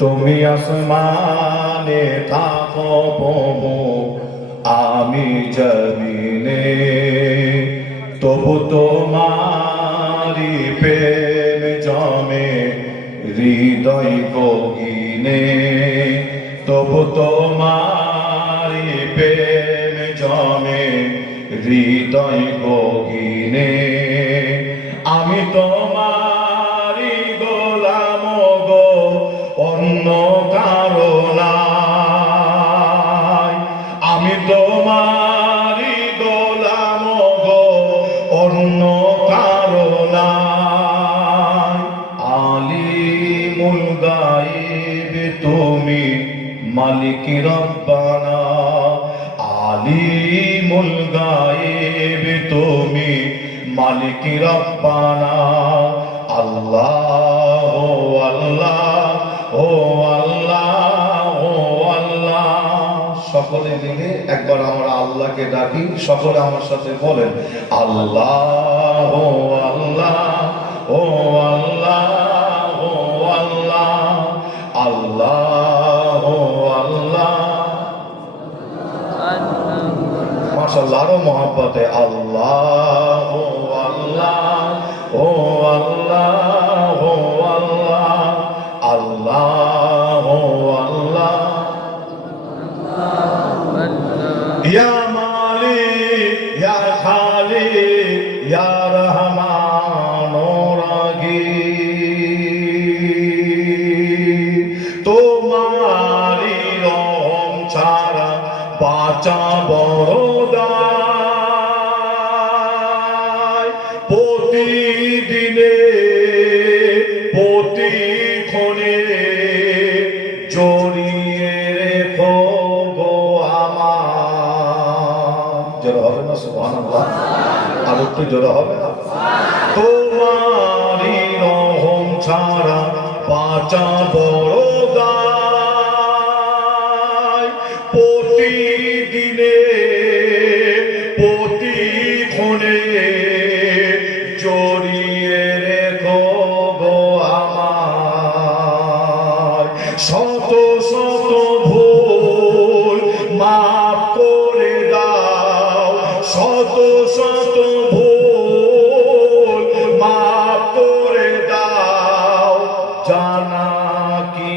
তুমি আসমানে থাকো প্রভু, আমি জমিনে, তবু তোমারি প্রেম জমে হৃদয় গগিনে, তবু তোমারি প্রেম জমে হৃদয় গগিনে। আমি তোমারি গোলাম গো, অন্য কারো নাই। আমি তোমারি গোলাম গো, অন্য কারো নাই। আলিমুল গায়ব তুমি, মালিক রব্বানা। আলিমুল গায়ব তুমি, মালিক রব্বানা। আল্লাহ ও আল্লাহ, ও আল্লাহ, ও আল্লাহ। সকলে মিলে একবার আমরা আল্লাহকে ডাকি, সকলে আমার সাথে বলেন আল্লাহ ও আল্লাহ, ও আল্লাহ, ও আল্লাহ, আল্লাহ ও আল্লাহ। মাশাআল্লাহ, আরো মহব্বতে আল্লাহ ও আল্লাহ, ও আল্লাহ, ও আল্লাহ, আল্লাহ ও আল্লাহ। ইয়া মালিক, ইয়া খালিক, ইয়া রহমান ও রাহিম, তোমারি রহম ছাড়া বাঁচা বড় দায়। প্রতিদিনে প্রতিক্ষণে জড়িয়ে রেখো গো আমার। জোরে হবে না সুবহানাল্লাহ? আর একটু জোরে হবে না? তোমারি রহম ছাড়া বাঁচা বড় দায়। প্রতিদিনে প্রতিক্ষণে জড়িয়ে রেখো গো আমার। শত শত ভুল মাফ করে দাও, শত শত ভুল মাফ করে দাও। জানা কি